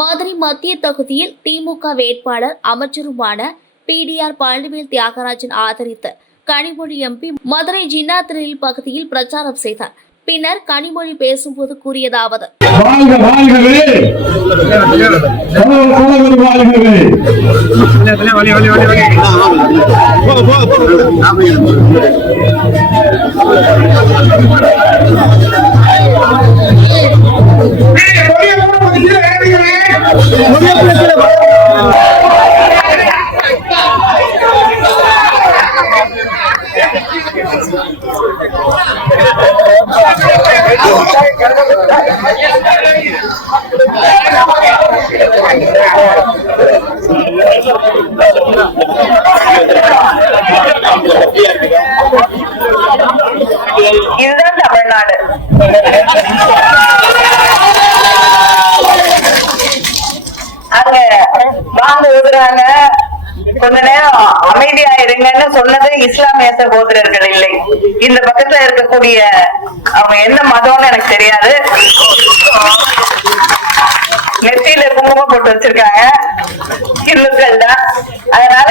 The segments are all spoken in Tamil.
மதுரை மத்திய தொகுதியில் திமுக வேட்பாளர் அமைச்சருமான PDR பழனிவேல் தியாகராஜன் ஆதரித்து கனிமொழி MP மதுரை ஜின்னாத்திரில் பகுதியில் பிரச்சாரம் செய்தார். பின்னர் கனிமொழி பேசும்போது கூறியதாவது: இதுதான் தமிழ்நாடு. அங்க வாங்க ஊதுறாங்க, கொஞ்ச நேரம் அமைதியா இருங்கன்னு சொன்னது இஸ்லாமிய சகோதரர்கள் இல்லை. இந்த பக்கத்துல இருக்கக்கூடிய அவங்க என்ன மதம்னு எனக்கு தெரியாது, நெத்தியில குங்குமம் போட்டு வச்சிருக்காங்க, ஹிந்துக்கள் தான். அதனால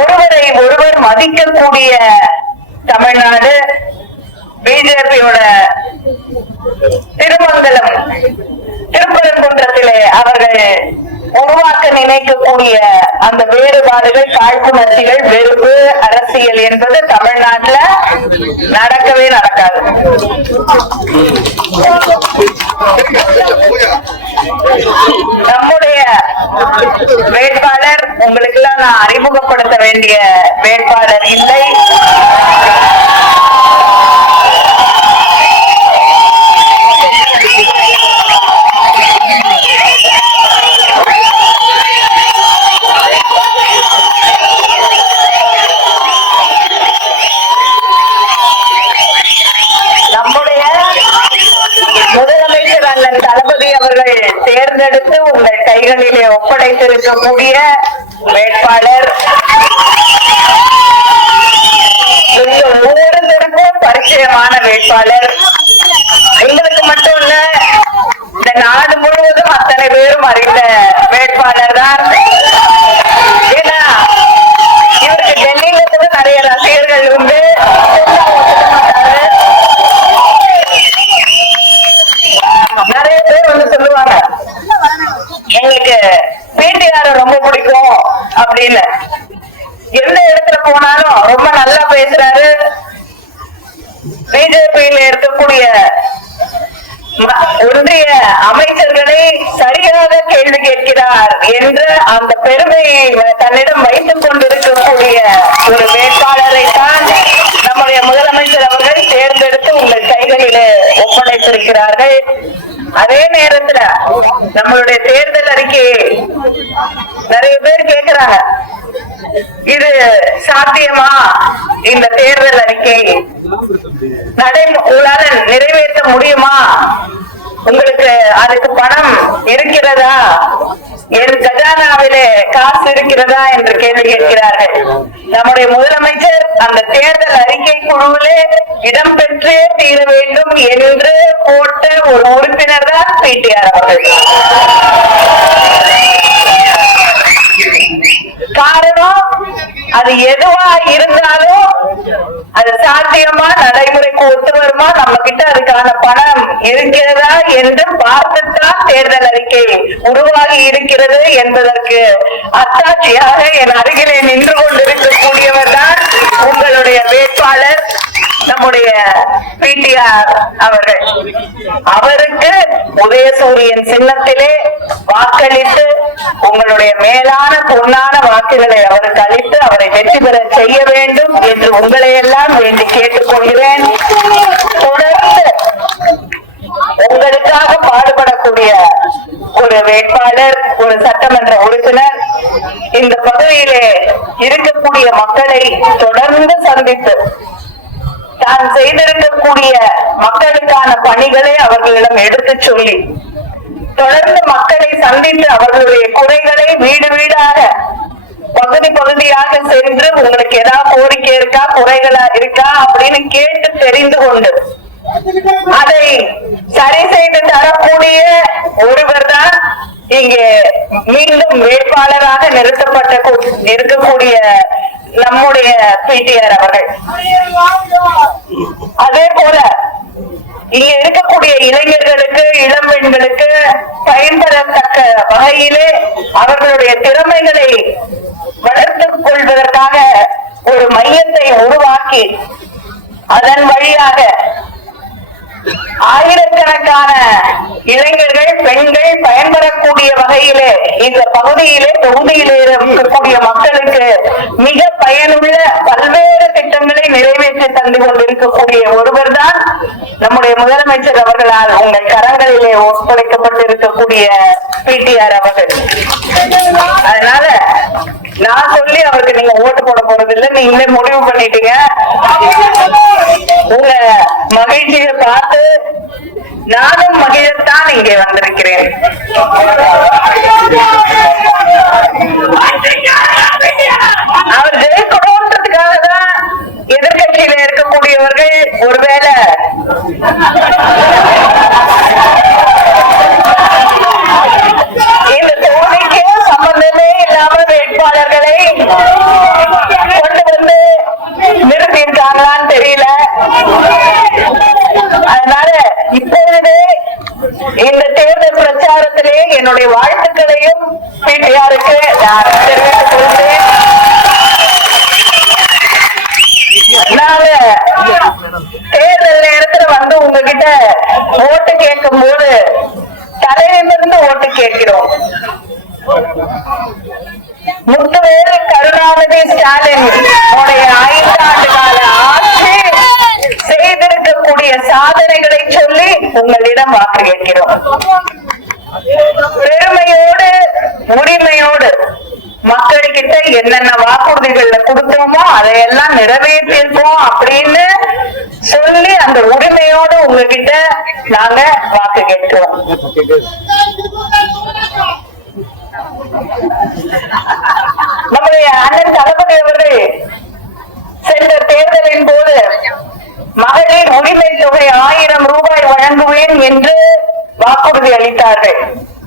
ஒருவரை ஒருவர் மதிக்கக்கூடிய தமிழ்நாடு. பிஜேபியோட திருமங்கலம் திருப்பரங்குன்றத்திலே அவர்கள் உருவாக்க நினைக்கக்கூடிய அந்த வேறுபாடுகள், காழ்ப்புணர்ச்சிகள், வெறுப்பு அரசியல் என்பது தமிழ்நாட்டுல நடக்கவே நடக்காது. நம்முடைய வேட்பாளர் உங்களுக்கு எல்லாம் நான் அறிமுகப்படுத்த வேண்டிய வேட்பாளர் இல்லை. தேர்ந்தெடுத்து உங்கள் கைகளிலே ஒப்படைத்திருக்கக்கூடிய வேட்பாளர், ஒவ்வொருத்தருக்கும் பரிச்சயமான வேட்பாளர். எங்களுக்கு மட்டும் இல்ல, இந்த நாடு முழுவதும் அத்தனை பேரும் அறிந்த வேட்பாளர் தான். ஏன்னா இவருக்கு டெல்லியில கூட நிறைய ரசிகர்கள் உண்டு. நிறைய பேர் வந்து சொல்லுவாங்க எங்களுக்கு PDR ரொம்ப பிடிக்கும் அப்படின்னு. எந்த இடத்துல போனாலும் ரொம்ப நல்லா பேசுறாரு, பிஜேபியில இருக்கக்கூடிய ஒன்றிய அமைச்சர்களை சரியாக கேள்வி கேட்கிறார் என்ற அந்த பெருமையை தன்னிடம் வைத்துக் கொண்டிருக்கக்கூடிய ஒரு வேட்பாளரை தான் நம்முடைய முதலமைச்சர் அவர்கள் தேர்ந்தெடுத்து உங்கள் கைகளிலே ஒப்படைத்திருக்கிறார்கள். அதே நேரத்துல நம்மளுடைய தேர்தல் அறிக்கையை நிறைய பேர் கேட்கிறாங்க, இது சாத்தியமா? இந்த தேர்தல் அறிக்கை உங்களால நிறைவேற்ற முடியுமா? உங்களுக்கு அதுக்கு பணம் இருக்கிறதா? என் கஜானாவிலே காசு இருக்கிறதா என்று கேள்வி கேட்கிறார்கள். நம்முடைய முதலமைச்சர் அந்த தேர்தல் அறிக்கை குழுவிலே இடம்பெற்றே தீர வேண்டும் என்று போட்ட ஒரு உறுப்பினர் தான் PDR அவர்கள். காரணம், அது எதுவா இருந்தாலும் அது சாத்தியமா, நடைமுறைக்கு ஒத்து வருமா, நம்ம கிட்ட அதுக்கான பணம் இருக்கிறதா என்று பார்த்துத்தான் தேர்தல் அறிக்கை உருவாகி இருக்கிறது என்பதற்கு அத்தாட்சியாக என் அருகிலே நின்று கொண்டிருக்கக்கூடியவர் தான் உங்களுடைய வேட்பாளர் நம்முடைய PDR அவர்கள். அவருக்கு உதயசூரியன் சின்னத்திலே வாக்களித்து உங்களுடைய மேலான பொன்னான வாக்குகளை அவருக்கு அளித்து அவரை வெற்றி பெற செய்ய வேண்டும் என்று உங்களை எல்லாம் வேண்டி கேட்டுக்கொள்கிறேன். தொடர்ந்து உங்களுக்காக பாடுபடக்கூடிய ஒரு வேட்பாளர், ஒரு சட்டமன்ற உறுப்பினர், இந்த பகுதியிலே இருக்கக்கூடிய மக்களை தொடர்ந்து சந்தித்து தான் செய்திருக்கக்கூடிய மக்களுக்கான பணிகளை அவர்களிடம் எடுத்து சொல்லி தொடர்ந்து மக்களை சந்தித்து அவர்களுடைய குறைகளை வீடு வீடாக பகுதி பகுதியாக சென்று உங்களுக்கு ஏதாவது கோரிக்கை இருக்கா, குறைகளா இருக்கா அப்படின்னு கேட்டு தெரிந்து கொண்டு அதை சரி செய்து தரக்கூடிய ஒருவர் தான் இங்கே மீண்டும் வேட்பாளராக இருக்கக்கூடிய நம்முடைய பிடிஆர் அவர்கள். அதே போல இங்க இருக்கக்கூடிய இளைஞர்களுக்கு, இளம் பெண்களுக்கு பயன்பெறத்தக்க வகையிலே அவர்களுடைய திறமைகளை வளர்த்துக் கொள்வதற்காக ஒரு மையத்தை உருவாக்கி அதன் வழியாக ஆயிரக்கணக்கான இளைஞர்கள், பெண்கள் பயன்பெறக்கூடிய வகையிலே இந்த பகுதியிலே, தொகுதியிலே இருக்கக்கூடிய மக்களுக்கு மிக பயனுள்ள பல்வேறு திட்டங்களை நிறைவேற்றி தந்து கொண்டிருக்கக்கூடிய ஒருவர் தான் நம்முடைய முதலமைச்சர் அவர்களால் உங்கள் கரங்களிலே ஒப்படைக்கப்பட்டிருக்கக்கூடிய பிடிஆர் அவர்கள். அதனால நான் சொல்லி அவருக்கு நீங்க ஓட்டு போட போறது இல்லை, நீங்களே முடிவு பண்ணிட்டீங்க. உங்க மகிழ்ச்சியை பார்த்து நானும் மகிழத்தான் இங்கே வந்திருக்கிறேன். அவர் ஜெயிக்கணும்ன்றதுக்காக தான் எதிர்கட்சியில இருக்கக்கூடியவர்கள் ஒருவேளை இந்த தொகுதிக்கு சம்பந்தமே இல்லாம வேட்பாளர்களை கொண்டு வந்து நிறுத்தியிருக்காங்களான்னு தெரியல. அதனால இப்பொழுது இந்த தேர்தல் பிரச்சாரத்திலே என்னுடைய வாழ்த்துக்களையும் பிடிஆருக்கு நான் தெரிவித்துக் கொள்கிறேன். தேர்தல் நேரத்துல வந்து உங்ககிட்ட ஓட்டு கேட்கும் போது தலையிலிருந்து ஓட்டு கேட்கிறோம். முத்துவேல் கருணாநிதி ஸ்டாலின் 5 ஆண்டு கால ஆட்சி செய்திருக்கக்கூடிய சாதனைகளை சொல்லி உங்களிடம் வாக்கு கேட்கிறோம். பெருமையோடு, உரிமையோடு மக்கள்கிட்ட என்னென்ன வாக்குறுதிகள்ல கொடுத்தோமோ அதையெல்லாம் நிறைவேற்றிருக்கோம் அப்படின்னு சொல்லி அந்த உரிமையோடு உங்ககிட்ட நாங்க வாக்கு கேட்கிறோம். நம்முடைய அண்ணன் தளபதி அவர்கள் சென்ற தேர்தலின் போது மகளிர் உரிமை தொகை 1000 ரூபாய் வழங்குவேன் என்று வாக்குறுதி அளித்தார்கள்.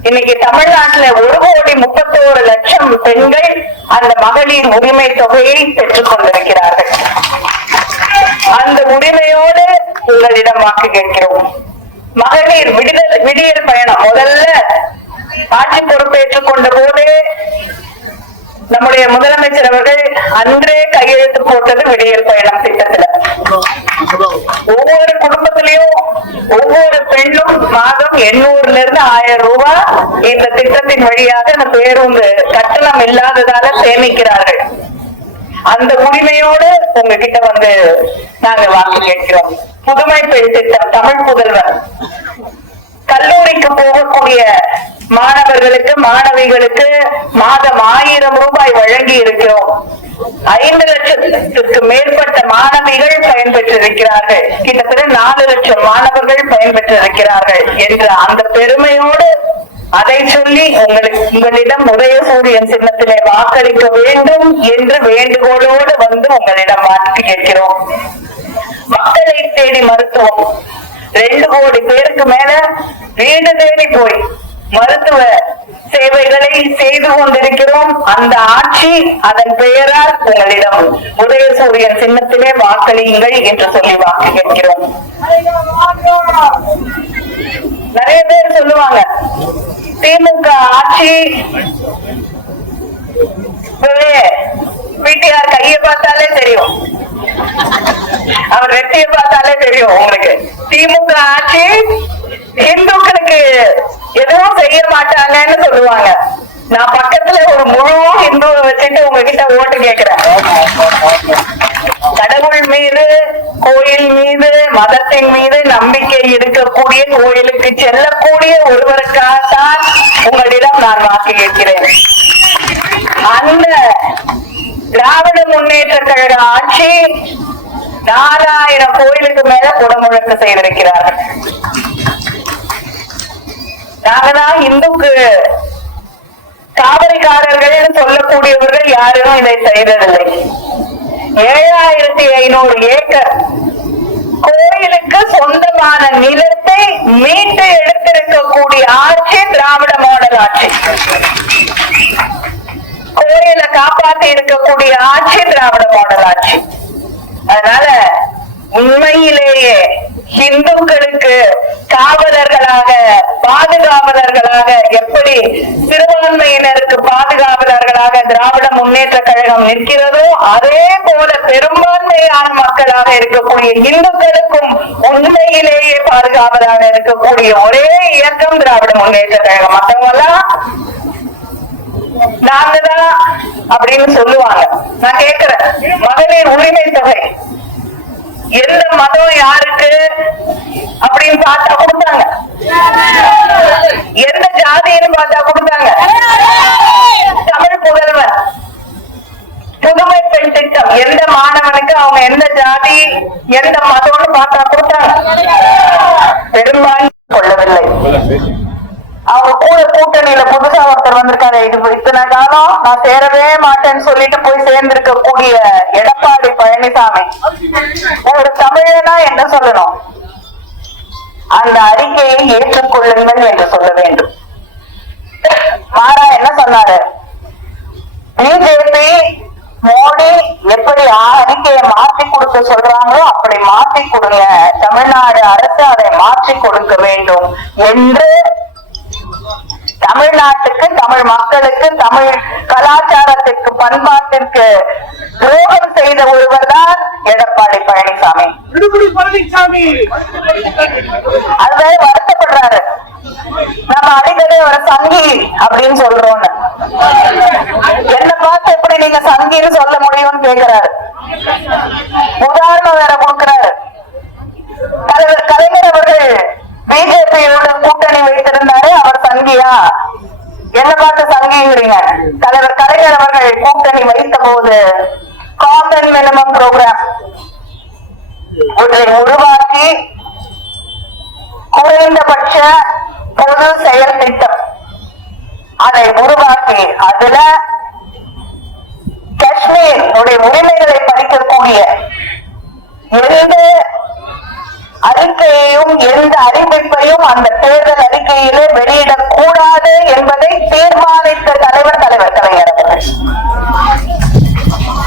இன்னைக்கு தமிழ்நாட்டில் 1,31,00,000 பெண்கள் அந்த மகளிர் உரிமை தொகையை பெற்றுக் கொண்டிருக்கிறார்கள். அந்த உரிமையோடு உங்களிடம் வாக்கு கேட்கிறோம். மகளிர் விடியல் பயணம் முதல்ல ஆட்சி பொறுப்பேற்றுக் கொண்ட போது நம்முடைய முதலமைச்சர் அவர்கள் அன்றே கையெழுத்து போட்டது விடியல் பயணம் திட்டத்துல. ஒவ்வொரு குடும்பத்திலையும் ஒவ்வொரு பெண்ணும் மாதம் 800 இருந்து 1000 ரூபாய் இந்த திட்டத்தின் வழியாக அந்த பேருந்து கட்டணம் இல்லாததால சேமிக்கிறார்கள். அந்த உரிமையோடு உங்ககிட்ட வந்து நாங்க வாக்கு கேட்கிறோம். புதுமை பெண் திட்டம், தமிழ் புதல்வர், கல்லூரிக்கு போகக்கூடிய மாணவர்களுக்கு, மாணவிகளுக்கு மாதம் 1000 ரூபாய் வழங்கி இருக்கிறோம். 5 லட்சத்துக்கு மேற்பட்ட மாணவிகள் பயன்பெற்றிருக்கிறார்கள். கிட்டத்தட்ட 4 லட்சம் மாணவர்கள் பயன்பெற்றிருக்கிறார்கள் என்ற அந்த பெருமையோடு அதை சொல்லி உங்களிடம் உதயசூரியன் சின்னத்திலே வாக்களிக்க வேண்டும் என்று வேண்டுகோளோடு வந்து உங்களிடம் வாக்கு கேட்கிறோம். மக்களை தேடி மருத்துவம் 2 கோடி பேருக்கு மேல வீடு தேடி போய் மருத்துவ சேவைகளை செய்து கொண்டிருக்கிறோம். அந்த ஆட்சி, அதன் பெயரால் உங்களிடம் உதயசூரியன் சின்னத்திலே வாக்களியுங்கள் என்று சொல்லி வாக்கு கேட்கிறோம். நிறைய பேர் சொல்லுவாங்க திமுக ஆட்சி பிடிஆர் கையை பார்த்தாலே தெரியும், அவர் வெற்றியை பார்த்தாலே தெரியும் உங்களுக்கு. திமுக ஆட்சி இந்துக்களுக்கு எதுவும் செய்ய மாட்டாங்கன்னு சொல்லுவாங்க. நான் பக்கத்துல ஒரு முழு இந்துவை வச்சுட்டு உங்ககிட்ட ஓட்டு கேட்கிறேன். கடவுள் மீது, கோயில் மீது, மதத்தின் மீது நம்பிக்கை இருக்கக்கூடிய, கோயிலுக்கு செல்லக்கூடிய ஒருவருக்காகத்தான் உங்களிடம் நான் வாக்கு கேட்கிறேன். அந்த திராவிட முன்னேற்ற கழக ஆட்சி 4000 கோயிலுக்கு மேல குடமுழக்கு செய்திருக்கிறார்கள். நாங்கதான் இந்துக்கு காவிரிக்காரர்கள் சொல்லக்கூடியவர்கள் யாரும் இதை செய்ததில்லை. 7500 ஏக்கர் கோயிலுக்கு சொந்தமான நிலத்தை மீட்டு எடுத்திருக்கக்கூடிய ஆட்சி மாடல் ஆட்சி. கோயிலை காப்பாத்தி இருக்கக்கூடிய ஆட்சி திராவிட மாடல் ஆட்சி. அதனால உண்மையிலேயே இந்துக்களுக்கு காவலர்களாக பாதுகாவலர்களாக எப்படி சிறுபான்மையினருக்கு பாதுகாவலர்களாக திராவிட முன்னேற்ற கழகம் நிற்கிறதோ அதே போல பெரும்பான்மையான மக்களாக இருக்கக்கூடிய இந்துக்களுக்கும் உண்மையிலேயே பாதுகாவலாக இருக்கக்கூடிய ஒரே இயக்கம் திராவிட முன்னேற்ற கழகம். மற்றவங்கெல்லாம் நாங்கதான் அப்படின்னு சொல்லுவாங்க. நான் கேக்குறேன், மகளிர் உரிமை தொகை எந்த மதம் யாருக்கு அப்படின்னு பார்த்தா கொடுத்தாங்க? எந்த ஜாதின்னு பார்த்தா கொடுத்தாங்க? தமிழ் புதல்வர் புதுமை பெண் திட்டம் எந்த மாணவனுக்கு அவங்க எந்த ஜாதி எந்த மதம்னு பார்த்தா கொடுத்தாங்க? பெரும்பான்மை கொள்ளவில்லை. அவங்க கூட கூட்டணியில புதுசா ஒருத்தர் வந்திருக்காரு. இத்தனை காலம் நான் சேரவே மாட்டேன்னு சொல்லிட்டு போய் சேர்ந்திருக்க கூடிய எடப்பாடி பழனிசாமி ஒரு தமிழனா என்ன சொல்லணும்? அந்த அறிக்கையை ஏற்றுக்கொள்ளுங்கள் என்று சொல்ல வேண்டும். மாறா என்ன சொன்னாரு? பிஜேபி மோடி எப்படி அறிக்கையை மாற்றி கொடுக்க சொல்றாங்களோ அப்படி மாற்றி கொடுங்க, தமிழ்நாடு அரசு அதை மாற்றி கொடுக்க வேண்டும் என்று தமிழ்நாட்டுக்கு, தமிழ் மக்களுக்கு, தமிழ் கலாச்சாரத்திற்கு, பண்பாட்டிற்கு துரோகம் செய்த ஒருவர் தான் எடப்பாடி பழனிசாமி. அதுவே வருத்தப்படுறாரு. நம்ம அடிக்கடி ஒரு சங்கி அப்படின்னு சொல்றோம்னு, என்ன பார்த்து எப்படி நீங்க சங்கின்னு சொல்ல முடியும்னு கேக்குறாரு. உதாரணம் வேற கொடுக்கிறாரு. தலைவர் கலைஞர் அவர்கள் பிஜேபியோட கூட்டணி வைத்திருந்தாரு, அவர் சங்கியா? என்ன பார்த்து சங்கிங்கிறீங்க? தலைவர் கலைஞர் அவர்கள் கூட்டணி வைத்த போது காமன் மினிமம் புரோகிராம் ஒன்றை உருவாக்கி குறைந்தபட்ச பொது செயல் திட்டம் அதை உருவாக்கி அதுல காஷ்மீர் உரிமைகளை பறிக்கக்கூடிய எந்த அறிக்கையையும் எந்த அறிவிப்பையும் அந்த தேர்தல் அறிக்கையிலே வெளியிடக்கூடாது என்பதை தீர்மானித்த தலைவர் கலைஞர்.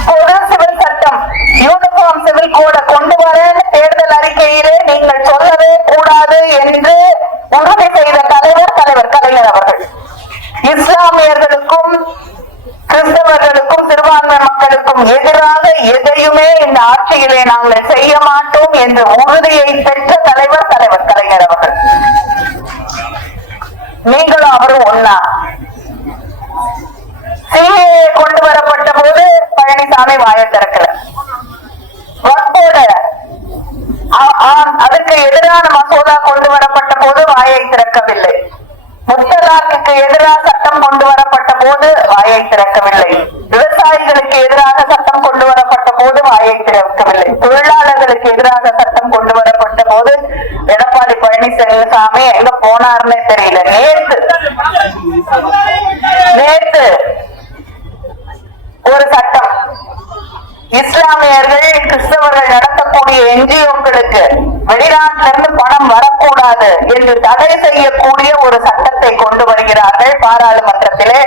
பொது சிவில் சட்டம் யூனிஃபார்ம் சிவில் கோட கொண்டு வர தேர்தல் அறிக்கையிலே நீங்கள் சொல்லவே கூடாது என்று உறுதி செய்த தலைவர் கலைஞர் அவர்கள். இஸ்லாமியர்களுக்கும் கிறிஸ்தவர்களுக்கும் சிறுபான்மை மக்களுக்கும் எதிராக எதையுமே இந்த ஆட்சியிலே நாங்கள் செய்ய மாட்டோம் என்ற உறுதியை பெற்ற தலைவர் கலைஞர் அவர்கள். நீங்களும் அவரும் ஒன்னா. சிஏ கொண்டு வரப்பட்ட போது பழனிசாமி வாயை திறக்கல. அதுக்கு எதிரான மசோதா கொண்டு வரப்பட்ட போது வாயை திறக்கவில்லை. முத்தலாக்கு எதிராக சட்டம் கொண்டு வரப்பட்ட போது வாயை திறக்கவில்லை. விவசாயிகளுக்கு எதிராக சட்டம் கொண்டு வரப்பட்ட போது வாயை திறக்கவில்லை. தொழிலாளர்களுக்கு எதிராக சட்டம் கொண்டு வரப்பட்ட போது எடப்பாடி பழனிசாமி எங்க போனாருன்னே தெரியல. நேத்து ஒரு சட்டம், இஸ்லாமியர்கள் கிறிஸ்தவர்கள் நடத்தக்கூடிய என்ஜிஓக்களுக்கு வெளிநாட்டிலிருந்து பணம் வரக்கூடாது என்று தடை செய்யக்கூடிய ஒரு சட்டத்தை கொண்டு வருகிறார்கள் பாராளுமன்றத்திலே.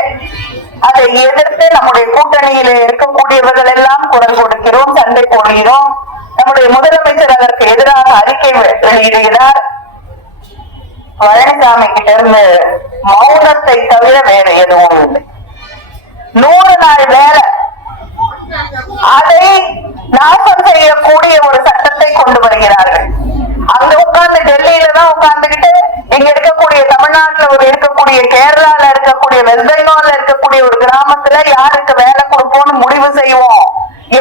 அதை எதிர்த்து நம்முடைய கூட்டணியிலே இருக்கக்கூடியவர்கள் எல்லாம் குரல் கொடுக்கிறோம், சண்டை போடுகிறோம். நம்முடைய முதலமைச்சர் அதற்கு எதிராக அறிக்கை வெளியிடுகிறார். பழனிசாமி கிட்ட இருந்து மௌனத்தை தவிர வேறு எதுவும் இல்லை. 100 நாள் வேலை அதை நாசம் செய்யக்கூடிய ஒரு சட்டத்தை கொண்டு வருகிறார்கள். அங்க உட்கார்ந்து டெல்லியில தான் உட்கார்ந்துகிட்டு இங்க இருக்கக்கூடிய தமிழ்நாட்டுல இருக்கக்கூடிய கேரளால இருக்கக்கூடிய வெஸ்ட் பெங்கால்ல இருக்கக்கூடிய ஒரு கிராமத்துல யாருக்கு வேலை கொடுப்போம்னு முடிவு செய்வோம்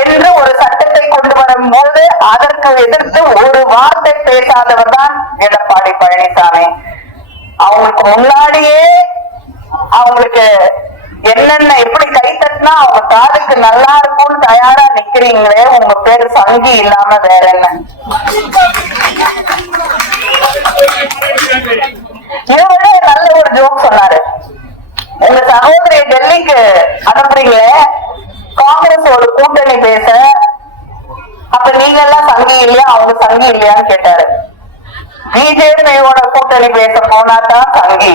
என்று ஒரு சட்டத்தை கொண்டு வரும்போது அதற்கு எதிர்த்து ஒரு வார்த்தை பேசாதவர் தான் எடப்பாடி பழனிசாமி. அவங்களுக்கு முன்னாடியே அவங்களுக்கு என்னென்ன எப்படி கை தட்டினா அவங்க காதுக்கு நல்லா இருக்கும்னு தயாரா நிக்கிறீங்களே, உங்க பேரு சங்கி இல்லாம வேற என்ன? இவரு நல்ல ஒரு ஜோக் சொன்னாரு. உங்க சகோதரி டெல்லிக்கு அனுப்புறீங்களே காங்கிரஸ் ஒரு கூட்டணி பேச, அப்ப நீங்க எல்லாம் சங்கி இல்லையா அவங்க சங்கி இல்லையான்னு கேட்டாரு. பிஜேபியோட கூட்டணி பேச போனாதான் சங்கி,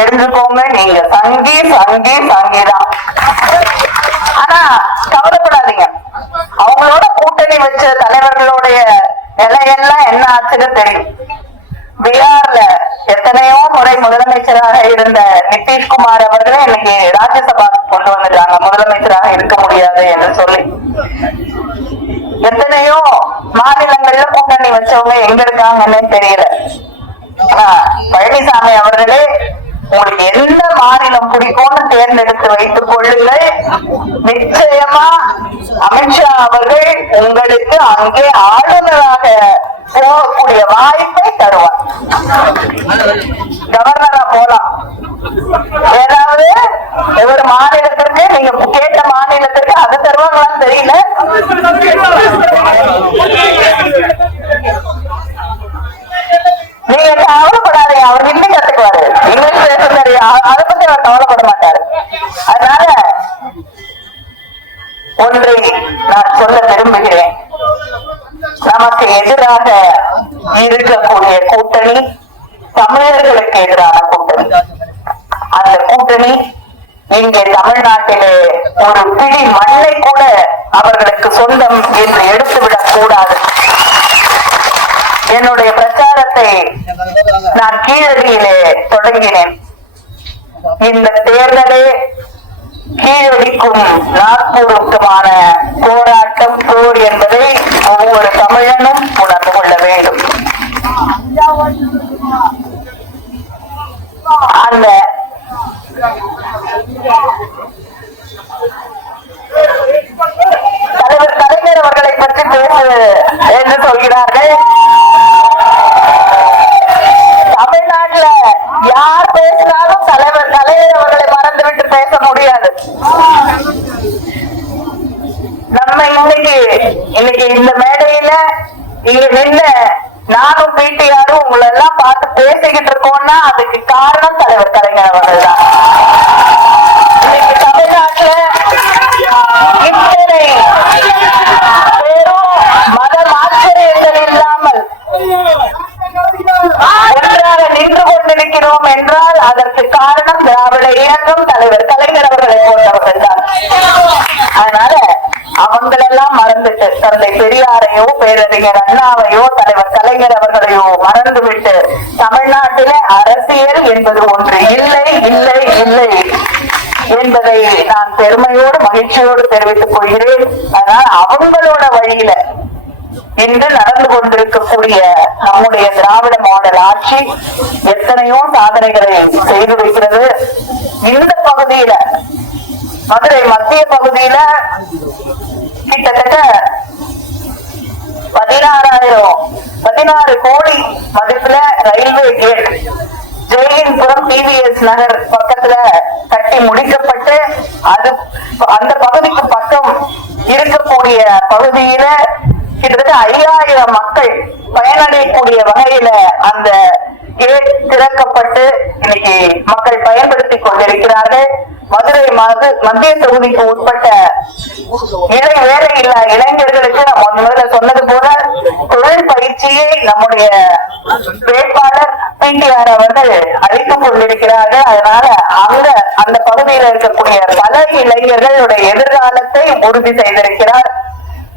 தெரிஞ்சுக்கோங்க, நீங்க சங்கி சங்கி சங்கிதான். ஆனா கவலைப்படாதீங்க, அவங்களோட கூட்டணி வச்ச தலைவர்களுடைய நிலையெல்லாம் என்ன ஆச்சுன்னு தெரியும். பீகார்ல எத்தனையோ முறை முதலமைச்சராக இருந்த நிதிஷ்குமார் அவர்களே இன்னைக்கு ராஜ்யசபா கொண்டு வந்துட்டாங்க, முதலமைச்சராக இருக்க முடியாது என்று சொல்லி. எத்தனையோ மாநிலங்கள்ல கூட்டணி வச்சவங்க எங்க இருக்காங்கன்னு தெரியல. பழனிசாமி அவர்களே உங்களுக்கு எந்த மாநிலம் பிடிக்கும்னு தேர்ந்தெடுத்து வைத்துக் கொள்ளுங்கள், நிச்சயமா அமித்ஷா அவர்கள் உங்களுக்கு அங்கே ஆளுநராக போகக்கூடிய வாய்ப்பை தருவார். கவர்னரா போலாம். ஏதாவது ஒரு மாநிலத்திற்கு நீங்க கேட்ட மாநிலத்திற்கு அது தருவாங்களான்னு தெரியல. நீங்க கவலைப்படாதீங்க, அவர் ஹிந்தி கத்துக்குவாரு, இங்கிலீஷ் பேச தெரியும், அதை பத்தி அவர் கவலைப்பட மாட்டாரு. அதனால ஒன்றை நான் சொல்ல விரும்புகிறேன், நமக்கு எதிராக இருக்கக்கூடிய கூட்டணி தமிழர்களுக்கு எதிரான கூட்டணி. அந்த கூட்டணி இங்கே தமிழ்நாட்டிலே ஒரு பிடி மண்ணை கூட அவர்களுக்கு சொந்தம் என்று எடுத்துவிடக் கூடாது. என்னுடைய பிரச்சாரத்தை நான் கீழடியிலே தொடங்கினேன். இந்த தேர்தலே கீழடிக்கும் நாக்பூருக்குமான போராட்டம், போர் என்பதை ஒவ்வொரு தமிழனும் உணர்ந்து கொள்ள வேண்டும். அந்த தலைவர் கலைஞர் அவர்களை பற்றி பேசு என்று சொல்கிறார்கள். தமிழ்நாட்டுல யார் பேசினாலும் தலைவர் கலைஞர் அவர்களை மறந்துவிட்டு பேச முடியாது. நம்ம இன்னைக்கு இந்த மேடையில இங்க நின்ன நானும் பிடிஆரும் உங்களை எல்லாம் பார்த்து பேசிக்கிட்டு இருக்கோம்னா அதுக்கு காரணம் தலைவர் கலைஞர் அவர்கள் தான். இன்னைக்கு தமிழ்நாட்டுல இத்தனை பேரும் மத மாச்சரியங்கள் இல்லாமல் ஒன்றாக நின்று கொண்டிருக்கிறோம் என்றால் அதற்கு காரணம் திராவிட இயக்கம், தலைவர் கலைஞர் அவர்களை போன்றவர்கள் தான். அதனால அவங்களெல்லாம் மறந்துட்டு தந்தை பெரியாரையோ பேரறிஞர் அண்ணாவையோ தலைவர் கலைஞர் அவர்களையோ மறந்துவிட்டு தமிழ்நாட்டிலே அரசியல் என்பது ஒன்று இல்லை இல்லை இல்லை என்பதை நான் பெருமையோடு மகிழ்ச்சியோடு தெரிவித்துக் கொள்கிறேன். அதனால் அவங்களோட வழியில இன்று நடந்து கொண்டிருக்கக்கூடிய நம்முடைய திராவிட மாடல் ஆட்சி எத்தனையோ சாதனைகளை செய்து வைக்கிறது. இந்த பகுதியில மதுரை மத்திய பகுதியில கிட்டத்தட்ட 16 கோடி மதிப்புல ரயில்வே கேட் ஜெயின்புரம் டிவிஎஸ் நகர் பக்கத்துல கட்டி முடிக்கப்பட்டு அந்த பகுதிக்கு பக்கம் இருக்கக்கூடிய பகுதியில கிட்டத்தட்ட 5000 மக்கள் பயனடையக்கூடிய வகையில அந்த கேட் திறக்கப்பட்டு இன்னைக்கு மக்கள் பயன்படுத்திக் கொண்டிருக்கிறார்கள். மதுரை மத்திய தொகுதிக்கு உட்பட்ட வேலை இல்லா இளைஞர்களுக்கு நம்ம முதல்ல சொன்னது போல தொழில் பயிற்சியை நம்முடைய வேட்பாளர் பிடிஆர் அவர்கள் அளித்துக் கொண்டிருக்கிறார்கள். அதனால அந்த பகுதியில் இருக்கக்கூடிய பல இளைஞர்களுடைய எதிர்காலத்தை உறுதி செய்திருக்கிறார்.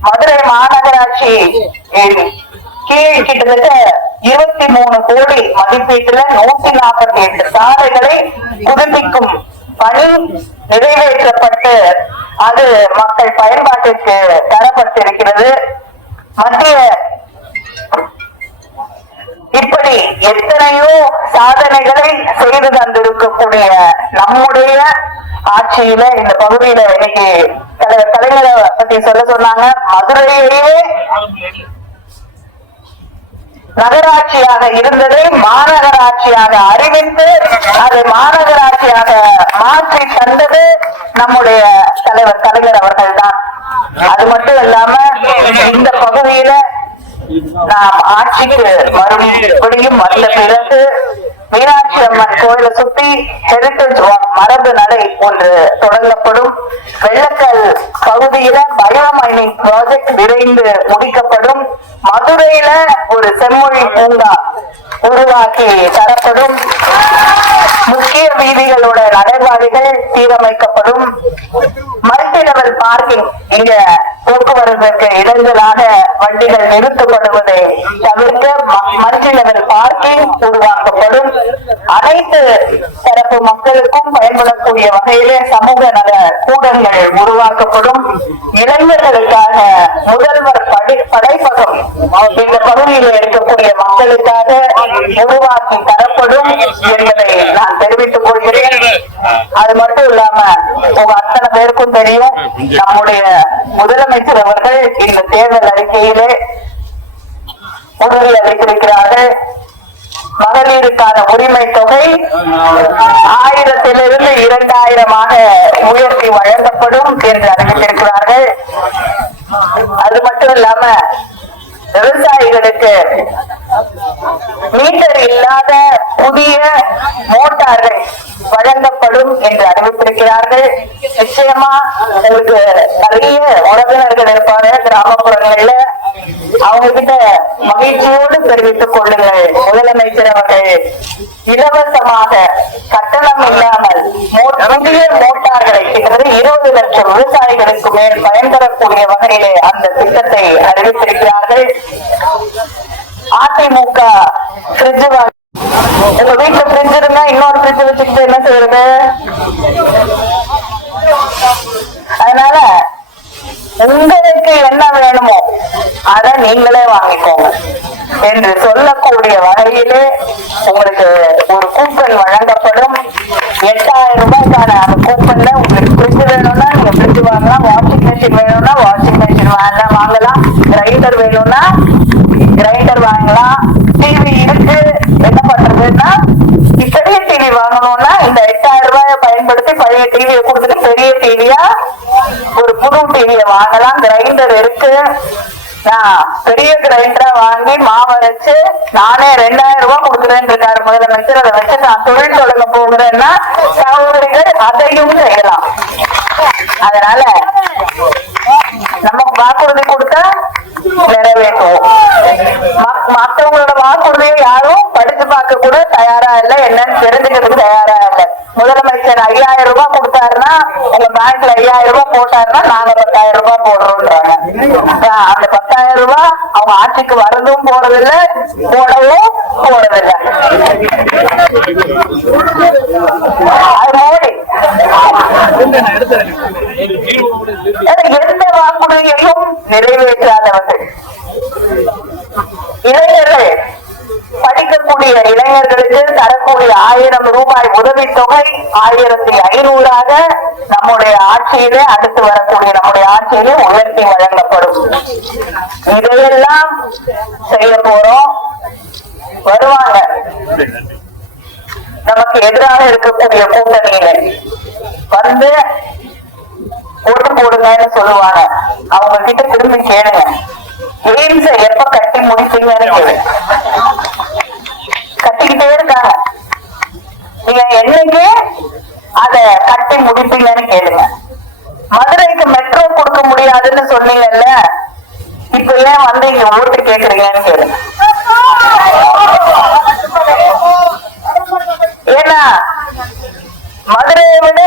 மதுரை மாநகராட்சி கீழ் கிட்டத்தட்ட 23 கோடி மதிப்பீட்டுல 148 சாலைகளை புதுப்பிக்கும் பணி நிறைவேற்றப்பட்டு அது மக்கள் பயன்பாட்டிற்கு தரப்பட்டிருக்கிறது. இப்படி எத்தனையோ சாதனைகளை செய்து தந்திருக்கக்கூடிய நம்முடைய ஆட்சியில இந்த பகுதியில இன்னைக்கு கலைஞரை பத்தி சொன்னாங்க. மதுரையிலேயே நகராட்சியாக இருந்ததை மாநகராட்சியாக அறிவித்து அதை மாநகராட்சியாக மாற்றி தந்தது நம்முடைய தலைவர் கலைஞர் அவர்கள் தான். அது மட்டும் இல்லாம இந்த பகுதியில நாம் ஆட்சிக்கு மறுபடியும் வந்த பிறகு மீனாட்சி அம்மன் கோயிலை சுத்தி ஹெரிட்டேஜ் வாக் மரபு நடை ஒன்று தொடங்கப்படும். வெள்ளக்கல் பகுதியில பயோமைனிங் ப்ராஜெக்ட் விரைந்து முடிக்கப்படும். மதுரையில ஒரு செம்மொழி பூங்கா உருவாக்கி தரப்படும். முக்கிய வீதிகளோட நடைபாதைகள் சீரமைக்கப்படும். மல்டி லெவல் பார்க்கிங், இங்க போக்குவரத்துக்கு இடைஞ்சலாக வண்டிகள் நிறுத்தப்படுவதை தவிர்க்க மல்டி லெவல் பார்க்கிங் உருவாக்கப்படும். அனைத்து தரப்பு மக்களுக்கும் பயன்படக்கூடிய வகையிலே சமூக நல கூடங்கள் உருவாக்கப்படும். இளைஞர்களுக்காக முதல்வர் படைப்பகம் இந்த பகுதியில் இருக்கக்கூடிய மக்களுக்காக உருவாக்கி தரப்படும் என்பதை நான் தெரிவித்துக் கொள்கிறேன். அது மட்டும் இல்லாம உங்க அத்தனை பேருக்கும் தெரியும், நம்முடைய முதலமைச்சர் அவர்கள் இந்த தேர்தல் அறிக்கையிலே உறுதி அளித்திருக்கிறார்கள். மகளிருக்கான உரிமை தொகை 1000 2000 உயர்த்தி வழங்கப்படும் என்று அறிவித்திருக்கிறார்கள். அது மட்டும் இல்லாம விவசாயிகளுக்கு மீட்டர் இல்லாத புதிய மோட்டார்கள் வழங்கப்படும் என்று அறிவித்திருக்கிறார்கள். நிச்சயமா உங்களுக்கு நிறைய உறவினர்கள் இருப்பாங்க கிராமப்புறங்கள்ல, அவங்க கிட்ட மகிழ்ச்சியோடு தெரிவித்துக் கொள்ளுங்கள். முதலமைச்சர் அவர்கள் இலவசமாக கட்டணம் இல்லாமல் புதிய மோட்டார்களை கிட்டத்தட்ட 20 லட்சம் விவசாயிகளுக்கு மேல் பயன்பெறக்கூடிய வகையிலே அந்த திட்டத்தை அறிவித்திருக்கிறார்கள். அதிமுக ஃப்ரிட்ஜ் உங்க வீட்டுல ஃப்ரிட்ஜ் இருந்தா இன்னொரு ஃப்ரிட்ஜ் வச்சுக்கிட்டு என்ன செய்யறது? அதனால உங்களுக்கு என்ன வேணுமோ அத நீங்களே வாங்கிக்கோங்க என்று சொல்லக்கூடிய வகையிலே உங்களுக்கு ஒரு கூப்பன் வழங்கப்படும். 8000 ரூபாய்க்கான அந்த கூப்பன்ல உங்களுக்கு ஃப்ரிட்ஜ் வேணும்னா நீங்க ஃப்ரிட்ஜ் வாங்கலாம், வாஷிங் மெஷின் வேணும்னா வாஷிங் மெஷின் வாங்கலாம், கிரைண்டர் வேணும்னா கிரைண்டர் வாங்கலாம். டிவி இருக்கு, என்ன பண்றதுன்னா பெரிய டிவி வாங்கணும்னா இந்த 8000 ரூபாயை பயன்படுத்தி பழைய டிவியை கொடுத்துட்டு பெரிய டிவியா ஒரு புது டிவியை வாங்கலாம். கிரைண்டர் இருக்கு, நான் பெரிய கிரைண்டரா வாங்கி மாவரைச்சு நானே 2000 ரூபாய் கொடுக்குறேன்னு இருக்காரு முதலமைச்சர். அதை வச்சு நான் தொழில் தொடங்க போகிறேன்னா சகோதரிகள் அதையும் செய்யலாம். அதனால நம்ம வாக்குறுதி கொடுத்தா நிறைவேற்றுவோம். மற்றவங்களோட வாக்குறுதியை யாரும் படிச்சு பார்க்க கூட தயாரா இல்லை, என்னன்னு தெரிஞ்சுக்கிறதுக்கு தயாரா இல்லை. முதலமைச்சர் 5000 ரூபாய் கொடுத்தாருன்னா உங்க பேங்க்ல 5000 ரூபாய் போட்டாருன்னா நாங்க 10,000 ரூபாய் போடுறோம்ன்றாங்க. அந்த 10,000 ரூபாய் அவங்க ஆட்சிக்கு வரதும் போறதில்லை, போடவும் போறதில்லை. அது மோடி எந்த வாக்குறுதியையும் நிறைவேற்றாதவர்கள். இளைஞர்கள் படிக்கக்கூடிய இளைஞர்களுக்கு தரக்கூடிய 1000 ரூபாய் உதவித்தொகை 1500 நம்முடைய ஆட்சியிலே அடுத்து வரக்கூடிய நம்முடைய ஆட்சியிலே உயர்த்தி வழங்கப்படும். இதையெல்லாம் செய்ய போறோம். வருவாங்க நமக்கு எதிராக இருக்கக்கூடிய கூட்டணியில வந்து ஓட்டு போடுங்கன்னு சொல்லுவாங்க. அவங்க கிட்ட திரும்பி கேளுங்க, எய்ம்ஸ எப்ப கட்டி முடிப்பீங்கன்னு கேளுங்க. கட்டிக்கிட்டே இருக்காங்க, நீங்க என்னைக்கு அத கட்டி முடிப்பீங்கன்னு கேளுங்க. மதுரைக்கு மெட்ரோ கொடுக்க முடியாதுன்னு சொன்னீங்கல்ல, இப்ப ஏன் வந்து இங்க ஓட்டு கேக்குறீங்கன்னு கேளுங்க. ஏன்னா மதுரையை விட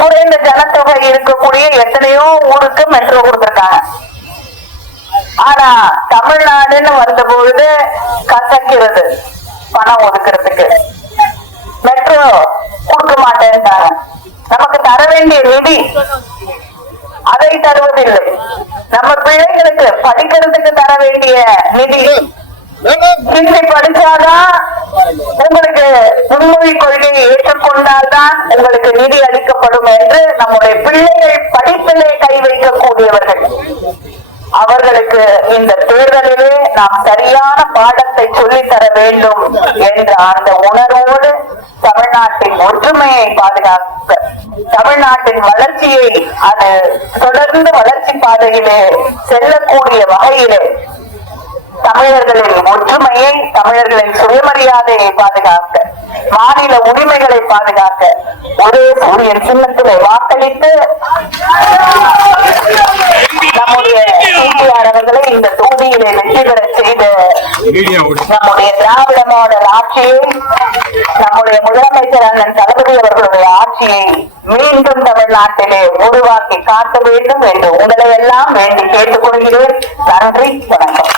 குறைந்த ஜனத்தொகை இருக்கக்கூடிய எத்தனையோ ஊருக்கு மெட்ரோ கொடுத்திருக்காங்க. ஆனா தமிழ்நாடுன்னு வந்த பொழுது கசக்கிறது பணம் ஒதுக்குறதுக்கு. மெட்ரோ கொடுக்க மாட்டேன்ட்டாங்க. நமக்கு தர வேண்டிய நிதி அதை தருவதில்லை. நம்ம பிள்ளைகளுக்கு படிக்கிறதுக்கு தர வேண்டிய நிதி ஹிந்தி படிச்சாதான் உங்களுக்கு முன்மொழி கொள்கையை ஏற்றுக்கொண்டால்தான் உங்களுக்கு நிதி அளிக்கப்படும் என்று நம்முடைய பிள்ளைகள் படிப்பிலே கை வைக்கக்கூடியவர்கள். அவர்களுக்கு இந்த தேர்தலிலே நாம் சரியான பாடத்தை சொல்லித் தர வேண்டும் என்ற அந்த உணர்வோடு தமிழ்நாட்டின் ஒற்றுமையை பாதுகாக்க, தமிழ்நாட்டின் வளர்ச்சியை அது தொடர்ந்து வளர்ச்சி பாதையிலே செல்லக்கூடிய வகையிலே தமிழர்களின் ஒற்றுமையை, தமிழர்களின் சுயமரியாதையை பாதுகாக்க மாநில உரிமைகளை பாதுகாக்க ஒரே சூரியன் சின்னத்திலே வாக்களித்து நம்முடைய பிடிஆர் அவர்களை இந்த தொகுதியிலே வெற்றி பெற செய்து நம்முடைய திராவிட மாடல் ஆட்சியை, நம்முடைய முதலமைச்சர் அண்ணன் தளபதி அவர்களுடைய ஆட்சியை மீண்டும் தமிழ்நாட்டிலே உருவாக்கி காட்ட வேண்டும் என்று உங்களை எல்லாம் வேண்டி கேட்டுக்கொள்கிறேன். நன்றி, வணக்கம்.